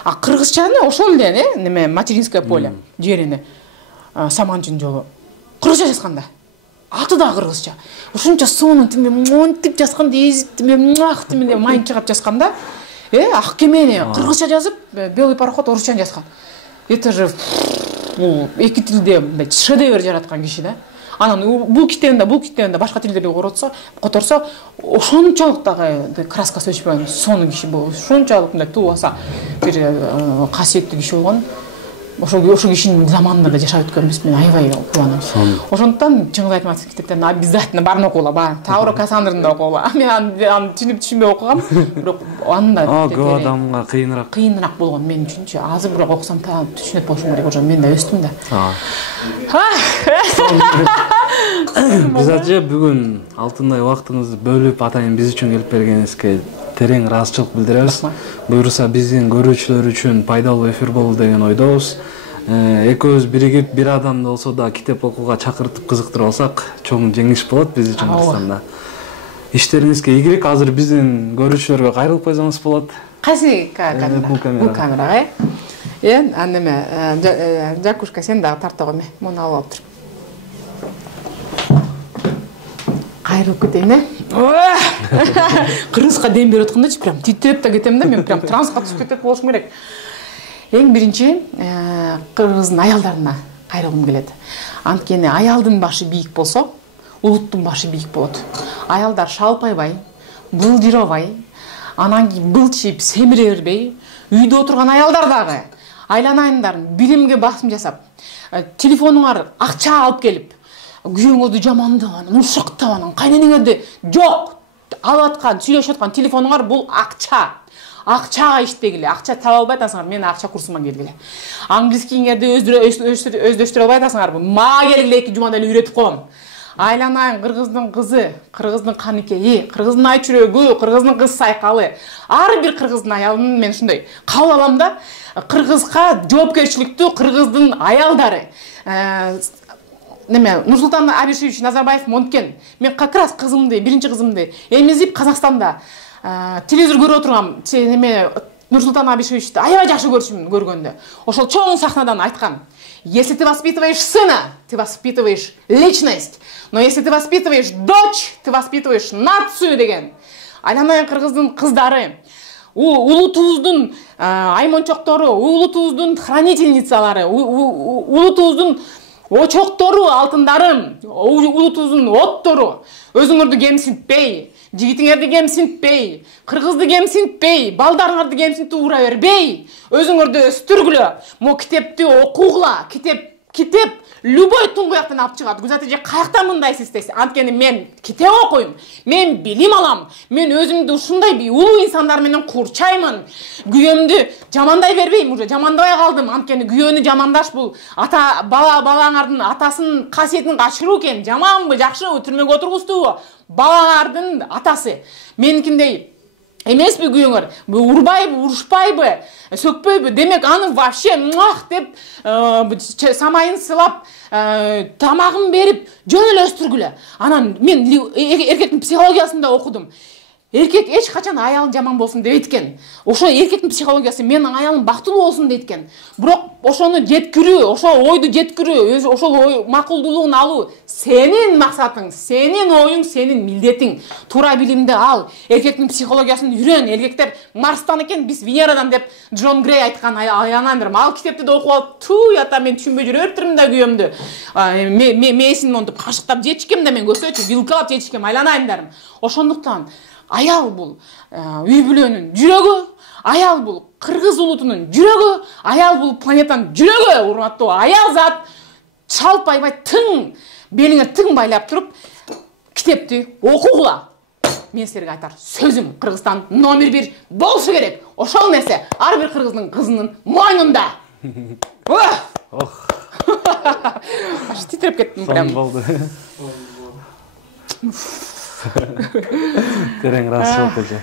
А кыргызчаны ошол эле, неме, материнское поле, жерине, Саманчын жолу. Кыргызча жазганда. Аты да кыргызча. Ушунча сонун тиме монтип жазганда, эзиптиме мак тиме майын чыгап жазганда, ак кемени кыргызча жазып, белый пароход орусча жазган. Это же бул эки тилде мындай шедевр жараткан киши да. Анан бул китебинде башка тилдерди которсо, ошончолук дагы краскасы өчпөгөн сонун киши бул. Ошончолук мындай тубаса бир касиеттүү киши болгон. Ошол кишинин заманында да жашап өткөнбүз, мен аябай кубанам. Ошондуктан Чыңгыз Айтматов китептерин обязательно баарын окугула. Тауро Кассандраны да окугула. Мен аны түшүнбөй окугам, бирок аны да көп адамга кыйыныраак болгон мен үчүнчү. Азыр бирок окусам та түшүнөт болушум керек, мен да өстүм да. Биз ажы бүгүн алтындай убактыңызды бөлүп атайын биз үчүн келип бергениңизге терең ыраазычылык билдиребиз. Буюрса биздин көрүүчүлөр үчүн пайдалуу эфир болду деген ойдобуз. Экөөбүз биригип бир адамды болсо да китеп окууга чакыртып кызыктырып алсак, чоң жеңиш болот биз үчүн Кыргызстанда. иштериңизге ийгилик. Азыр биздин көрүүчүлөргө кайрылып койсоңуз болот. Кайсы камера? Бул камерага, аны эме, Жакушка сен дагы тарта койме. Муну алып алып тур. Кайрылып кетейин, Кыргызга дем берип аткандачы прям титиреп да кетем да, мен прям трансқа түшүп кетет болушум керек. Эң биринчи кыргыздын аялдарына кайрылгым келет. Анткени аялдын башы бийик болсо, улуттун башы бийик болот. Аялдар шалпайбай, былжыробай, анан кийин былчыйып семире бербей, үйдө отурган аялдар дагы айланайындарын билимге басым жасап, телефонуңар акча алып келип, күйөөңөрдү жамандап, анан ушактап, анан кайненеңерди жок алып аткан, сүйлөшүп аткан телефонуңар бул акча. Акчага иштегиле, акча таба албай атасыңар, мен акча курсума келгиле. Англискиңерди өздөштүрө албай атасыңар, мага келгиле 2 жумада эле үйрөтүп коем. Айланайын кыргыздын кызы, кыргыздын каныкейи, кыргыздын ай чүрөгү, кыргыздын кыз сайкалы. Ар бир кыргыздын аялын мен ушундай кабыл алам да, кыргызга жоопкерчиликтүү кыргыздын аялдары. Нурсултан Абишевич Назарбаев монткен. Мен как раз кызымды, биринчи кызымды эмизип Казакстанда телевизор көрүп отургам. Нурсултан Абишевичти аябай жакшы көргөндө. Ошол чоң сахнадан айткан: "Если ты воспитываешь сына, ты воспитываешь личность. Но если ты воспитываешь дочь, ты воспитываешь нацию" деген. Айланайын кыргыздын кыздары, улутубуздун аймончоктору, улутубуздун хранительницалары, улутубуздун очоктору, алтындарым, улутубуздун оттору. Өзүңөрдү кемсинтпей, жигитиңерди кемсинтпей, кыргызды кемсинтпей, балдарыңарды кемсинтип ура бербей, өзүңөрдү өстүргүлө. Мо китепти окугула, китеп любой туңгуяктан алып чыгат. Гүзат эже каяктан мындай систес? Анткени мен китеп окуйм, мен билим алам, мен өзүмдү ушундай улуу инсандар менен курчаймын. Күйөөмдү жамандай бербейм, уже жамандабай калдым. Анткени күйөөнү жамандаш бул балаңардын атасынын касиетин качыруу экен. Жаманбы, жакшыбы, түрмөгө отургузтубу? Балаңардын атасы. Меникиндей эмеспи күйөөңөр? Урбайбы, урушпайбы, сөкпөйбү? Демек аны вообще муах деп самайын сылап, тамагын берип, жөн эле өстүргүлө. Анан мен эркектин психологиясында окудум. Эркек эч качан аялы жаман болсун дебейт экен. Ошо эркектин психологиясы менин аялым бактылуу болсун дейт экен. Бирок ошону жеткирүү, ошо ойду жеткирүү, ошол ой макулдуулугун алуу сенин максатың, сенин оюң, сенин милдетиң. Туура билимди ал, эркектин психологиясын үйрөн. Эркектер Марстан экен, биз Венерадан деп Джон Грей айткан. Айланайын, ал китепти да окуп алып, ята мен түшүнбөй жүрөптүрмүн да күйөөмдү. Мээсин монтуп кашыктап жечкем да мен көсөчү, вилкалап жечкем, айланайындарым. Ошондуктан аял бул үй бүлөнүн жүрөгү, аял бул кыргыз улутунун жүрөгү, аял бул планетанын жүрөгү. Урматтуу аял зат шалпайбай тың, белиңе тың байлап туруп, китепти окугула. Мен силерге айтар сөзүм Кыргызстан номер 1 болушу керек. Ошол нерсе ар бир кыргыздын кызынын мойнунда. Аш титиреп кеттим прям. Болду. Терең ыраазычылык болчу.